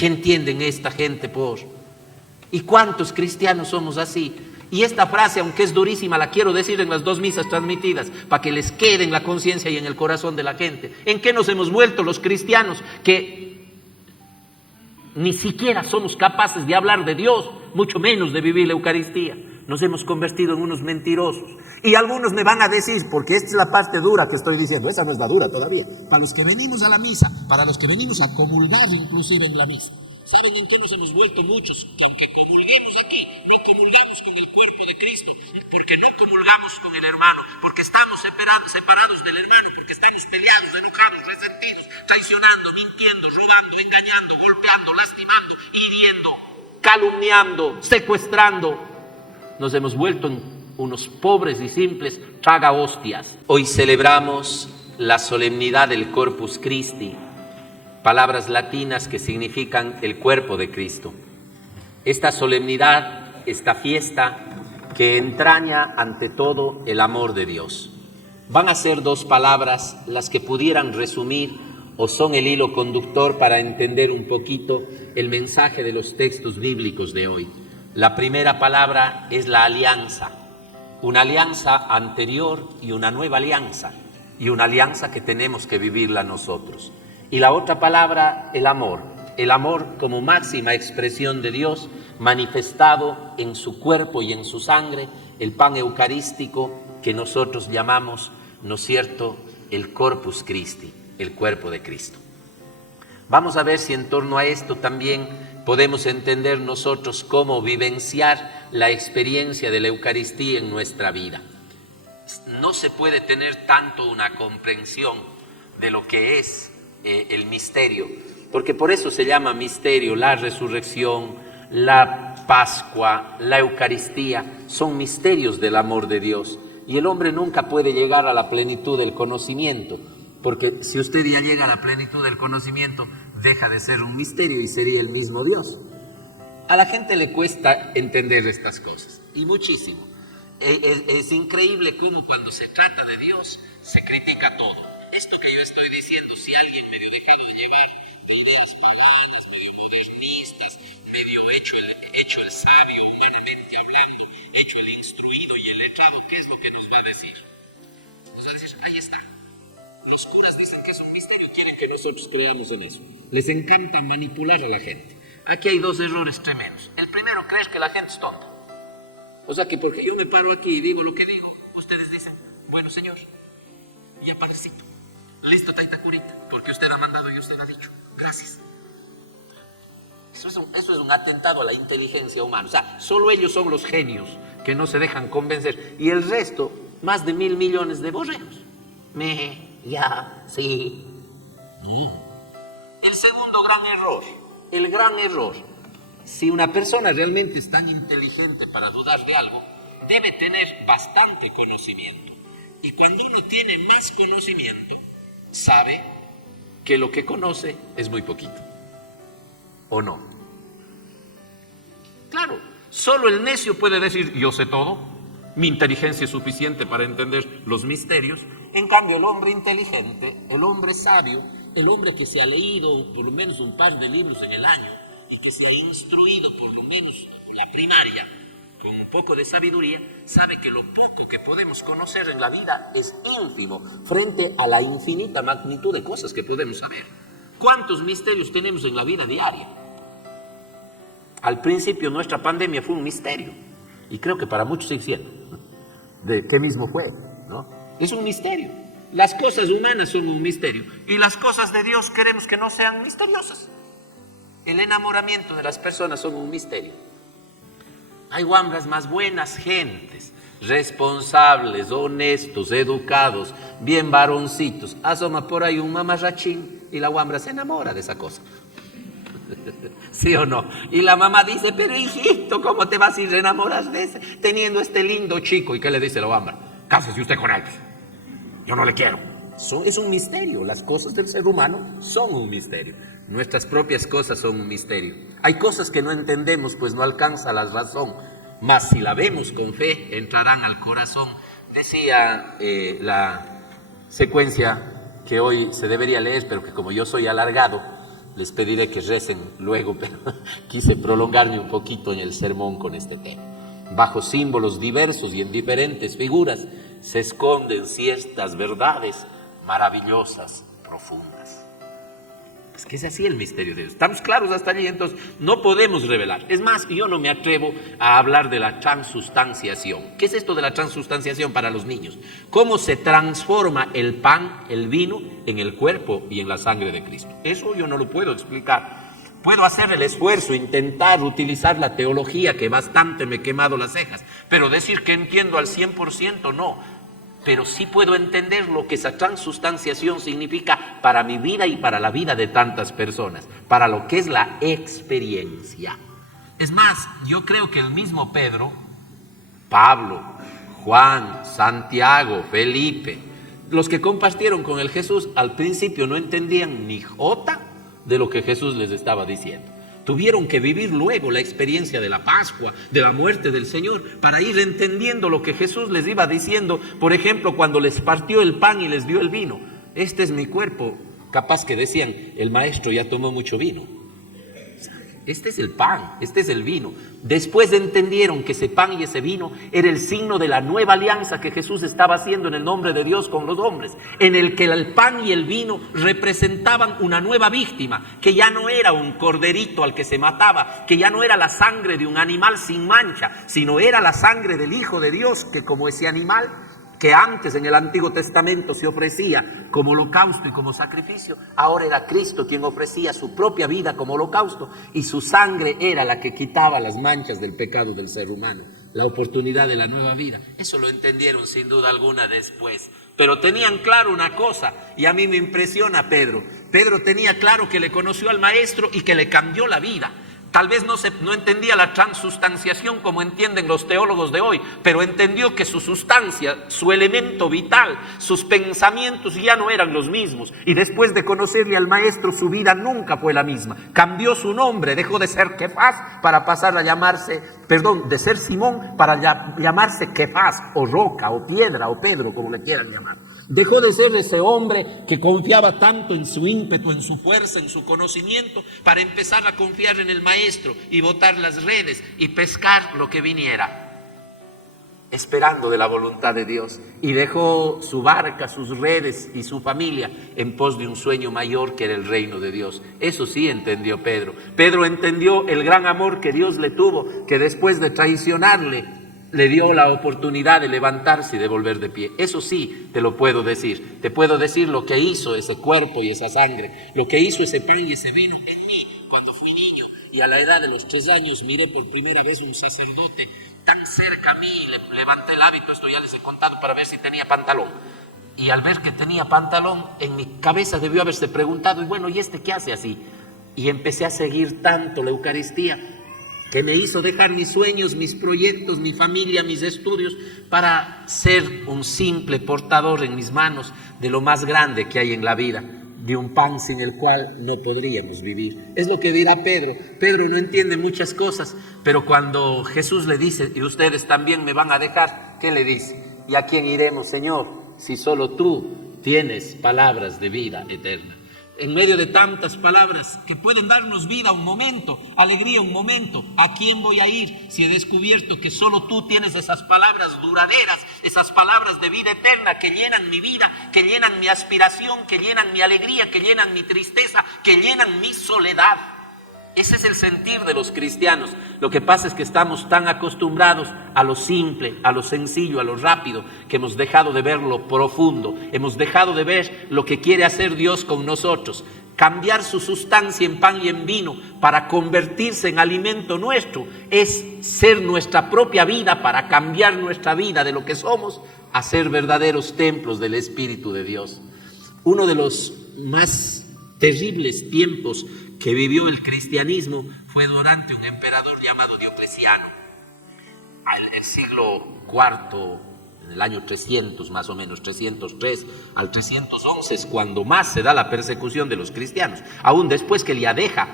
¿Qué entienden esta gente, por? ¿Y cuántos cristianos somos así? Y esta frase, aunque es durísima, la quiero decir en las 2 misas transmitidas, para que les quede en la conciencia y en el corazón de la gente. ¿En qué nos hemos vuelto los cristianos que ni siquiera somos capaces de hablar de Dios, mucho menos de vivir la Eucaristía? Nos hemos convertido en unos mentirosos. Y algunos me van a decir, porque esta es la parte dura que estoy diciendo, esa no es la dura todavía, para los que venimos a la misa, para los que venimos a comulgar inclusive en la misa. ¿Saben en qué nos hemos vuelto muchos? Que aunque comulguemos aquí, no comulgamos con el cuerpo de Cristo, porque no comulgamos con el hermano, porque estamos separados del hermano, porque estamos peleados, enojados, resentidos, traicionando, mintiendo, robando, engañando, golpeando, lastimando, hiriendo, calumniando, secuestrando. Nos hemos vuelto en unos pobres y simples tragahostias. Hoy celebramos la solemnidad del Corpus Christi, palabras latinas que significan el cuerpo de Cristo. Esta solemnidad, esta fiesta que entraña ante todo el amor de Dios. Van a ser 2 palabras las que pudieran resumir o son el hilo conductor para entender un poquito el mensaje de los textos bíblicos de hoy. La primera palabra es la alianza, una alianza anterior y una nueva alianza, y una alianza que tenemos que vivirla nosotros. Y la otra palabra, el amor como máxima expresión de Dios manifestado en su cuerpo y en su sangre, el pan eucarístico que nosotros llamamos, ¿no es cierto?, el Corpus Christi, el cuerpo de Cristo. Vamos a ver si en torno a esto también podemos entender nosotros cómo vivenciar la experiencia de la Eucaristía en nuestra vida. No se puede tener tanto una comprensión de lo que es el misterio, porque por eso se llama misterio. La resurrección, la Pascua, la Eucaristía son misterios del amor de Dios, y el hombre nunca puede llegar a la plenitud del conocimiento, porque si usted ya llega a la plenitud del conocimiento, deja de ser un misterio y sería el mismo Dios. A la gente le cuesta entender estas cosas, y muchísimo. Es increíble que uno, cuando se trata de Dios, se critica todo. Esto que yo estoy diciendo, si alguien medio dejado de llevar de ideas paganas, medio modernistas, medio hecho el sabio humanamente hablando, hecho el instruido y el letrado, ¿qué es lo que nos va a decir? Nos va a decir, ahí está. Los curas dicen que es un misterio, quieren que nosotros creamos en eso. Les encanta manipular a la gente. Aquí hay 2 errores tremendos. El primero, creer que la gente es tonta. O sea que porque yo me paro aquí y digo lo que digo, ustedes dicen, bueno señor, ya parecito. Listo, taita curita, porque usted ha mandado y usted ha dicho. Gracias. Eso es un atentado a la inteligencia humana. O sea, solo ellos son los genios que no se dejan convencer. Y el resto, más de 1.000 millones de borregos. Ya, sí. El segundo gran error. Si una persona realmente es tan inteligente para dudar de algo, debe tener bastante conocimiento. Y cuando uno tiene más conocimiento, sabe que lo que conoce es muy poquito, ¿o no? Claro, solo el necio puede decir, yo sé todo, mi inteligencia es suficiente para entender los misterios. En cambio, el hombre inteligente, el hombre sabio, el hombre que se ha leído por lo menos un par de libros en el año y que se ha instruido por lo menos la primaria, con un poco de sabiduría, sabe que lo poco que podemos conocer en la vida es ínfimo frente a la infinita magnitud de cosas que podemos saber. ¿Cuántos misterios tenemos en la vida diaria? Al principio nuestra pandemia fue un misterio, y creo que para muchos sigue siendo. ¿De qué mismo fue? ¿No? Es un misterio. Las cosas humanas son un misterio, y las cosas de Dios queremos que no sean misteriosas. El enamoramiento de las personas son un misterio. Hay guambras más buenas gentes, responsables, honestos, educados, bien varoncitos. Asoma por ahí un mamarrachín y la guambra se enamora de esa cosa. ¿Sí o no? Y la mamá dice, pero hijito, ¿cómo te vas a ir a enamorar de ese teniendo este lindo chico? ¿Y qué le dice la guambra? Cásese usted con él. Yo no le quiero. Es un misterio. Las cosas del ser humano son un misterio. Nuestras propias cosas son un misterio. Hay cosas que no entendemos, pues no alcanza la razón, mas si la vemos con fe, entrarán al corazón. Decía la secuencia que hoy se debería leer, pero que como yo soy alargado, Les pediré que recen luego, pero quise prolongarme un poquito en el sermón con este tema. Bajo símbolos diversos y en diferentes figuras se esconden ciertas verdades maravillosas, profundas. Es que es así el misterio de Dios. Estamos claros hasta allí, entonces no podemos revelar. Es más, yo no me atrevo a hablar de la transustanciación. ¿Qué es esto de la transustanciación para los niños? ¿Cómo se transforma el pan, el vino, en el cuerpo y en la sangre de Cristo? Eso yo no lo puedo explicar. Puedo hacer el esfuerzo, intentar utilizar la teología, que bastante me he quemado las cejas, pero decir que entiendo al 100% no. Pero sí puedo entender lo que esa transustanciación significa para mi vida y para la vida de tantas personas, para lo que es la experiencia. Es más, yo creo que el mismo Pedro, Pablo, Juan, Santiago, Felipe, los que compartieron con el Jesús, al principio no entendían ni jota de lo que Jesús les estaba diciendo. Tuvieron que vivir luego la experiencia de la Pascua, de la muerte del Señor, para ir entendiendo lo que Jesús les iba diciendo. Por ejemplo, cuando les partió el pan y les dio el vino. Este es mi cuerpo. Capaz que decían, el maestro ya tomó mucho vino. Este es el pan, este es el vino. Después entendieron que ese pan y ese vino era el signo de la nueva alianza que Jesús estaba haciendo en el nombre de Dios con los hombres, en el que el pan y el vino representaban una nueva víctima, que ya no era un corderito al que se mataba, que ya no era la sangre de un animal sin mancha, sino era la sangre del Hijo de Dios, que como ese animal que antes en el Antiguo Testamento se ofrecía como holocausto y como sacrificio, ahora era Cristo quien ofrecía su propia vida como holocausto, y su sangre era la que quitaba las manchas del pecado del ser humano, la oportunidad de la nueva vida. Eso lo entendieron sin duda alguna después, pero tenían claro una cosa, y a mí me impresiona Pedro. Pedro tenía claro que le conoció al Maestro y que le cambió la vida. Tal vez no entendía la transustanciación como entienden los teólogos de hoy, pero entendió que su sustancia, su elemento vital, sus pensamientos ya no eran los mismos. Y después de conocerle al Maestro, su vida nunca fue la misma. Cambió su nombre, dejó de ser Kefas para pasar a llamarse, de ser Simón para llamarse Kefas, o roca, o piedra, o Pedro, como le quieran llamar. Dejó de ser ese hombre que confiaba tanto en su ímpetu, en su fuerza, en su conocimiento, para empezar a confiar en el Maestro y botar las redes y pescar lo que viniera, esperando de la voluntad de Dios. Y dejó su barca, sus redes y su familia en pos de un sueño mayor que era el reino de Dios. Eso sí entendió Pedro. Pedro entendió el gran amor que Dios le tuvo, que después de traicionarle, le dio la oportunidad de levantarse y de volver de pie. Eso sí te lo puedo decir. Te puedo decir lo que hizo ese cuerpo y esa sangre, lo que hizo ese pan y ese vino en mí cuando fui niño. Y a la edad de los 3 años miré por primera vez un sacerdote tan cerca a mí, le levanté el hábito, esto ya les he contado, para ver si tenía pantalón. Y al ver que tenía pantalón, en mi cabeza debió haberse preguntado, y bueno, ¿y este qué hace así? Y empecé a seguir tanto la Eucaristía, que me hizo dejar mis sueños, mis proyectos, mi familia, mis estudios, para ser un simple portador en mis manos de lo más grande que hay en la vida, de un pan sin el cual no podríamos vivir. Es lo que dirá Pedro. Pedro no entiende muchas cosas, pero cuando Jesús le dice, y ustedes también me van a dejar, ¿qué le dice? ¿Y a quién iremos, Señor, si solo tú tienes palabras de vida eterna? En medio de tantas palabras que pueden darnos vida un momento, alegría un momento, ¿a quién voy a ir si he descubierto que solo tú tienes esas palabras duraderas, esas palabras de vida eterna que llenan mi vida, que llenan mi aspiración, que llenan mi alegría, que llenan mi tristeza, que llenan mi soledad? Ese es el sentir de los cristianos. Lo que pasa es que estamos tan acostumbrados a lo simple, a lo sencillo, a lo rápido, que hemos dejado de ver lo profundo, hemos dejado de ver lo que quiere hacer Dios con nosotros. Cambiar su sustancia en pan y en vino para convertirse en alimento nuestro es ser nuestra propia vida, para cambiar nuestra vida de lo que somos a ser verdaderos templos del Espíritu de Dios. Uno de los más terribles tiempos que vivió el cristianismo fue durante un emperador llamado Diocleciano. El siglo IV, en el año 300 más o menos, 303 al 311 es cuando más se da la persecución de los cristianos. Aún después que le deja,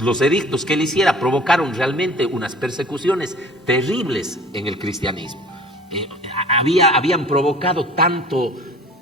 los edictos que él hiciera provocaron realmente unas persecuciones terribles en el cristianismo. Habían provocado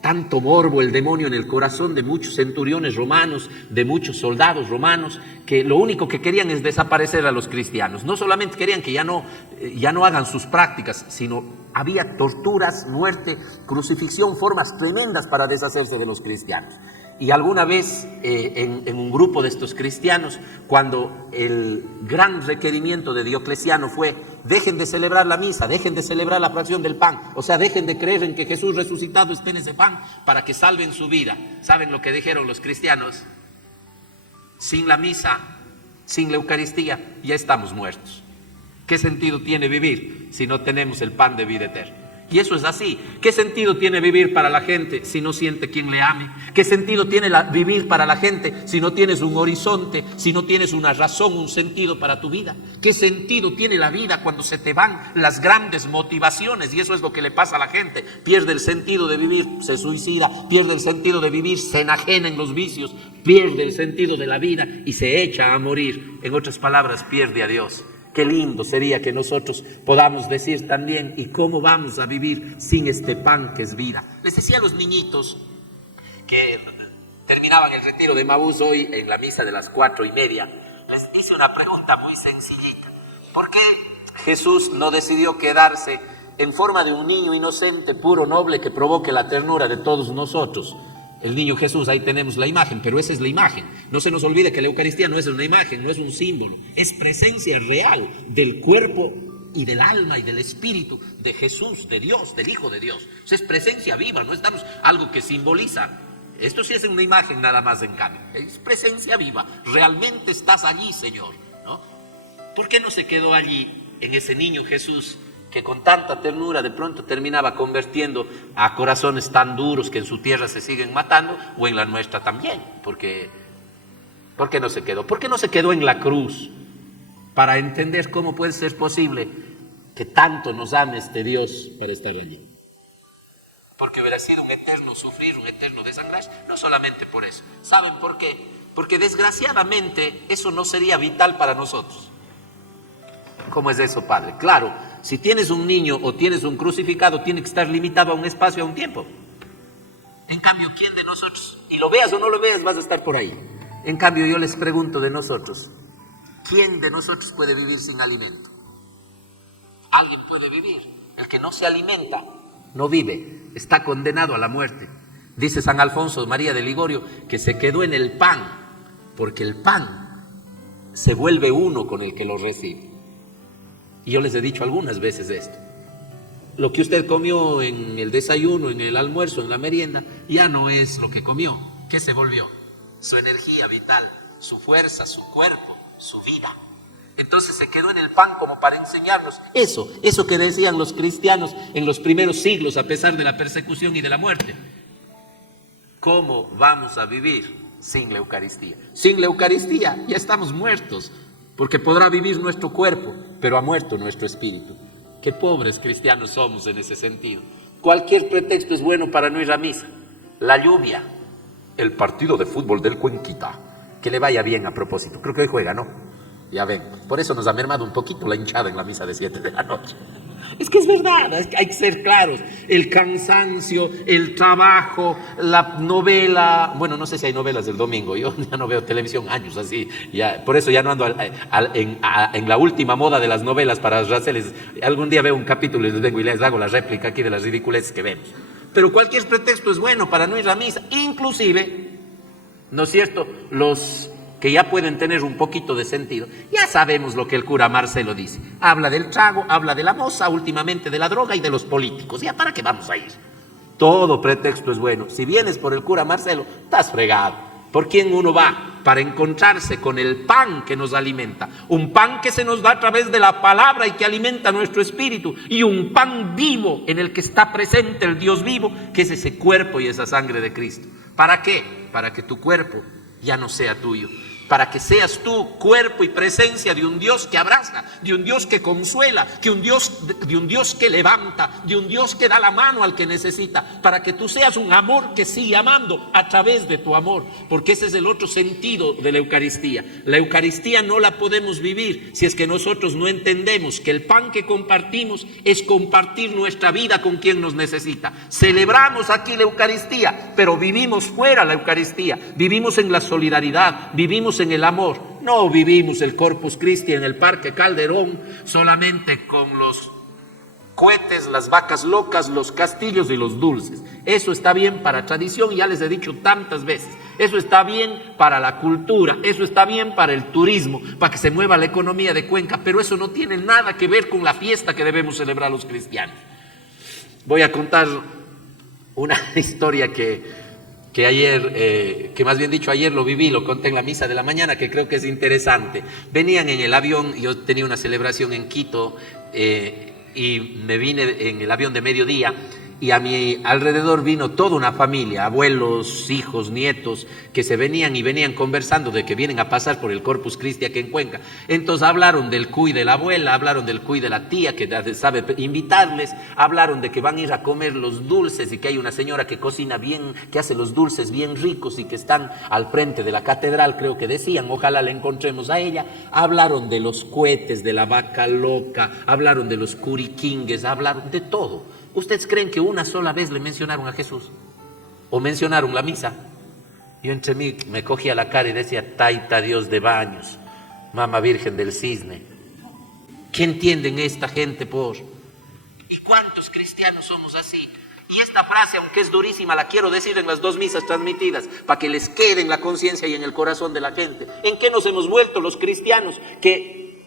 tanto morbo el demonio en el corazón de muchos centuriones romanos, de muchos soldados romanos, que lo único que querían es desaparecer a los cristianos. No solamente querían que ya no hagan sus prácticas, sino había torturas, muerte, crucifixión, formas tremendas para deshacerse de los cristianos. Y alguna vez en un grupo de estos cristianos, cuando el gran requerimiento de Diocleciano fue: dejen de celebrar la misa, dejen de celebrar la fracción del pan, o sea, dejen de creer en que Jesús resucitado esté en ese pan para que salven su vida. ¿Saben lo que dijeron los cristianos? Sin la misa, sin la Eucaristía, ya estamos muertos. ¿Qué sentido tiene vivir si no tenemos el pan de vida eterna? Y eso es así. ¿Qué sentido tiene vivir para la gente si no siente quien le ame? ¿Qué sentido tiene vivir para la gente si no tienes un horizonte, si no tienes una razón, un sentido para tu vida? ¿Qué sentido tiene la vida cuando se te van las grandes motivaciones? Y eso es lo que le pasa a la gente. Pierde el sentido de vivir, se suicida. Pierde el sentido de vivir, se enajena en los vicios. Pierde el sentido de la vida y se echa a morir. En otras palabras, pierde a Dios. Qué lindo sería que nosotros podamos decir también: ¿y cómo vamos a vivir sin este pan que es vida? Les decía a los niñitos que terminaban el retiro de Maús hoy en la misa de las 4:30. Les hice una pregunta muy sencillita: ¿por qué Jesús no decidió quedarse en forma de un niño inocente, puro, noble, que provoque la ternura de todos nosotros? El niño Jesús, ahí tenemos la imagen, pero esa es la imagen. No se nos olvide que la Eucaristía no es una imagen, no es un símbolo, es presencia real del cuerpo y del alma y del espíritu de Jesús, de Dios, del Hijo de Dios. O sea, es presencia viva, no estamos algo que simboliza. Esto sí es una imagen nada más, en cambio. Es presencia viva, realmente estás allí, Señor, ¿no? ¿Por qué no se quedó allí en ese niño Jesús, que con tanta ternura de pronto terminaba convirtiendo a corazones tan duros que en su tierra se siguen matando, o en la nuestra también? ¿Por qué no se quedó? ¿Por qué no se quedó en la cruz? Para entender cómo puede ser posible que tanto nos ame este Dios para estar allí. Porque hubiera sido un eterno sufrir, un eterno desangrar, no solamente por eso. ¿Saben por qué? Porque desgraciadamente eso no sería vital para nosotros. ¿Cómo es eso, Padre? Claro, si tienes un niño o tienes un crucificado, tiene que estar limitado a un espacio, a un tiempo. En cambio, ¿quién de nosotros? Y lo veas o no lo veas, vas a estar por ahí. En cambio, yo les pregunto de nosotros: ¿quién de nosotros puede vivir sin alimento? ¿Alguien puede vivir? El que no se alimenta no vive, está condenado a la muerte. Dice San Alfonso María de Ligorio que se quedó en el pan, porque el pan se vuelve uno con el que lo recibe. Y yo les he dicho algunas veces esto: lo que usted comió en el desayuno, en el almuerzo, en la merienda, ya no es lo que comió. ¿Qué se volvió? Su energía vital, su fuerza, su cuerpo, su vida. Entonces se quedó en el pan como para enseñarnos eso que decían los cristianos en los primeros siglos, a pesar de la persecución y de la muerte. ¿Cómo vamos a vivir sin la Eucaristía? Sin la Eucaristía ya estamos muertos, porque podrá vivir nuestro cuerpo, pero ha muerto nuestro espíritu. Qué pobres cristianos somos en ese sentido. Cualquier pretexto es bueno para no ir a misa. La lluvia, el partido de fútbol del Cuenquita, que le vaya bien a propósito. Creo que hoy juega, ¿no? Ya ven, por eso nos ha mermado un poquito la hinchada en la misa de 7 de la noche. Es que es verdad, es que hay que ser claros. El cansancio, el trabajo, la novela. Bueno, no sé si hay novelas del domingo. Yo ya no veo televisión años así. Ya, por eso ya no ando en la última moda de las novelas para hacerles. Algún día veo un capítulo y les vengo y les hago la réplica aquí de las ridiculeces que vemos. Pero cualquier pretexto es bueno para no ir a misa. Inclusive, ¿no es cierto?, los que ya pueden tener un poquito de sentido, ya sabemos lo que el cura Marcelo dice. Habla del trago, habla de la moza, últimamente de la droga y de los políticos. ¿Ya para qué vamos a ir? Todo pretexto es bueno. Si vienes por el cura Marcelo, estás fregado. ¿Por quién uno va? Para encontrarse con el pan que nos alimenta. Un pan que se nos da a través de la palabra y que alimenta nuestro espíritu. Y un pan vivo en el que está presente el Dios vivo, que es ese cuerpo y esa sangre de Cristo. ¿Para qué? Para que tu cuerpo ya no sea tuyo. para que seas tú cuerpo y presencia de un Dios que abraza, de un Dios que consuela, de un Dios que levanta, de un Dios que da la mano al que necesita, para que tú seas un amor que sigue amando a través de tu amor, porque ese es el otro sentido de la Eucaristía. La Eucaristía no la podemos vivir si es que nosotros no entendemos que el pan que compartimos es compartir nuestra vida con quien nos necesita. Celebramos aquí la Eucaristía, pero vivimos fuera la Eucaristía, vivimos en la solidaridad, vivimos en el amor. No vivimos el Corpus Christi en el Parque Calderón solamente con los cohetes, las vacas locas, los castillos y los dulces. Eso está bien para tradición, ya les he dicho tantas veces. Eso está bien para la cultura, eso está bien para el turismo, para que se mueva la economía de Cuenca, pero eso no tiene nada que ver con la fiesta que debemos celebrar los cristianos. Voy a contar una historia que ayer, que más bien dicho ayer lo viví, lo conté en la misa de la mañana, que creo que es interesante. Venían en el avión, yo tenía una celebración en Quito y me vine en el avión de mediodía y a mi alrededor vino toda una familia, abuelos, hijos, nietos, que se venían conversando de que vienen a pasar por el Corpus Christi aquí en Cuenca. Entonces hablaron del cuy de la abuela, hablaron del cuy de la tía que sabe invitarles, hablaron de que van a ir a comer los dulces y que hay una señora que cocina bien, que hace los dulces bien ricos y que están al frente de la catedral, creo que decían, ojalá la encontremos a ella. Hablaron de los cohetes, de la vaca loca, hablaron de los curiquingues, hablaron de todo. ¿Ustedes creen que una sola vez le mencionaron a Jesús? ¿O mencionaron la misa? Yo entre mí me cogía la cara y decía, Taita Dios de Baños, Mamá Virgen del Cisne. ¿Qué entienden esta gente por? ¿Y cuántos cristianos somos así? Y esta frase, aunque es durísima, la quiero decir en las 2 misas transmitidas, para que les quede en la conciencia y en el corazón de la gente. ¿En qué nos hemos vuelto los cristianos que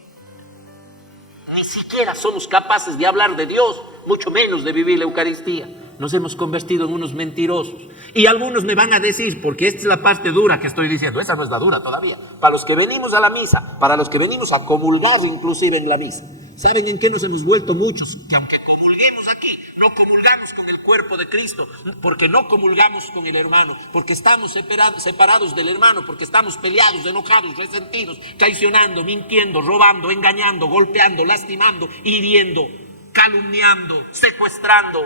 ni siquiera somos capaces de hablar de Dios, mucho menos de vivir la Eucaristía? Nos hemos convertido en unos mentirosos. Y algunos me van a decir, porque esta es la parte dura que estoy diciendo, esa no es la dura todavía, para los que venimos a la misa, para los que venimos a comulgar inclusive en la misa, ¿saben en qué nos hemos vuelto muchos? Que aunque comulguemos aquí, no comulgamos con el cuerpo de Cristo, porque no comulgamos con el hermano, porque estamos separados del hermano, porque estamos peleados, enojados, resentidos, traicionando, mintiendo, robando, engañando, golpeando, lastimando, hiriendo, calumniando, secuestrando.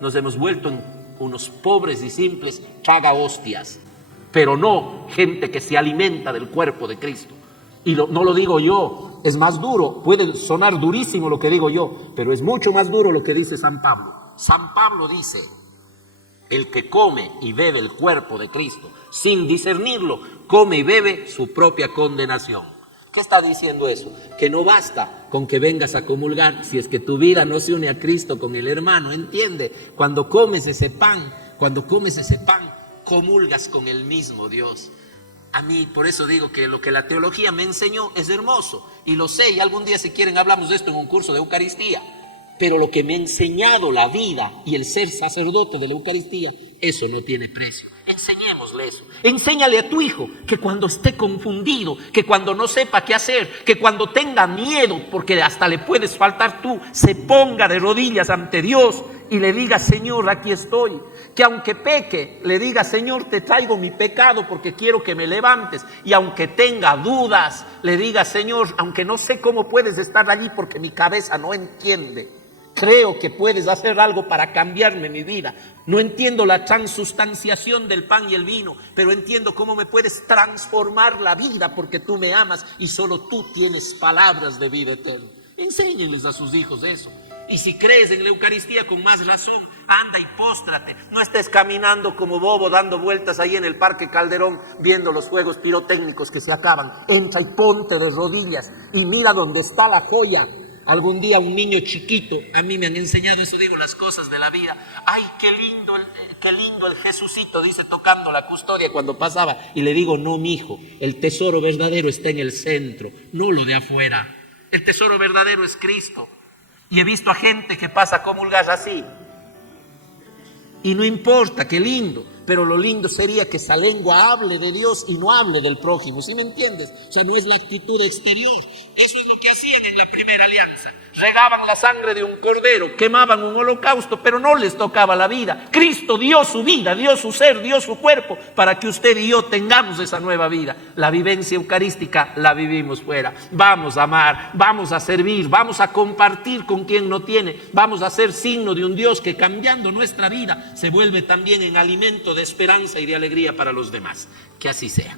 Nos hemos vuelto en unos pobres y simples tragahostias, pero no gente que se alimenta del cuerpo de Cristo. Y no lo digo yo, es más duro, puede sonar durísimo lo que digo yo, pero es mucho más duro lo que dice San Pablo. San Pablo dice, el que come y bebe el cuerpo de Cristo sin discernirlo, come y bebe su propia condenación. ¿Qué está diciendo eso? Que no basta con que vengas a comulgar si es que tu vida no se une a Cristo con el hermano, ¿entiende? Cuando comes ese pan, comulgas con el mismo Dios. A mí, por eso digo que lo que la teología me enseñó es hermoso, y lo sé, y algún día si quieren hablamos de esto en un curso de Eucaristía, pero lo que me ha enseñado la vida y el ser sacerdote de la Eucaristía, eso no tiene precio. Enseñémosle eso. Enséñale a tu hijo que cuando esté confundido, que cuando no sepa qué hacer, que cuando tenga miedo, porque hasta le puedes faltar tú, se ponga de rodillas ante Dios y le diga, Señor, aquí estoy. Que aunque peque, le diga, Señor, te traigo mi pecado porque quiero que me levantes. Y aunque tenga dudas, le diga, Señor, aunque no sé cómo puedes estar allí porque mi cabeza no entiende, creo que puedes hacer algo para cambiarme mi vida. No entiendo la transustanciación del pan y el vino, pero entiendo cómo me puedes transformar la vida porque tú me amas y solo tú tienes palabras de vida eterna. Enséñenles a sus hijos eso. Y si crees en la Eucaristía, con más razón, anda y póstrate. No estés caminando como bobo dando vueltas ahí en el Parque Calderón viendo los fuegos pirotécnicos que se acaban. Entra y ponte de rodillas y mira dónde está la joya. Algún día un niño chiquito, a mí me han enseñado eso, digo, las cosas de la vida. Ay, qué lindo el Jesucito, dice, tocando la custodia cuando pasaba. Y le digo, no, mijo, el tesoro verdadero está en el centro, no lo de afuera. El tesoro verdadero es Cristo. Y he visto a gente que pasa a comulgar así. Y no importa, qué lindo. pero lo lindo sería que esa lengua hable de Dios y no hable del prójimo, ¿sí me entiendes? O sea, no es la actitud exterior. Eso es lo que hacían en la primera alianza. Regaban la sangre de un cordero, quemaban un holocausto, pero no les tocaba la vida. Cristo dio su vida, dio su ser, dio su cuerpo para que usted y yo tengamos esa nueva vida. La vivencia eucarística la vivimos fuera. Vamos a amar, vamos a servir, vamos a compartir con quien no tiene, vamos a ser signo de un Dios que cambiando nuestra vida se vuelve también en alimento de esperanza y de alegría para los demás. Que así sea.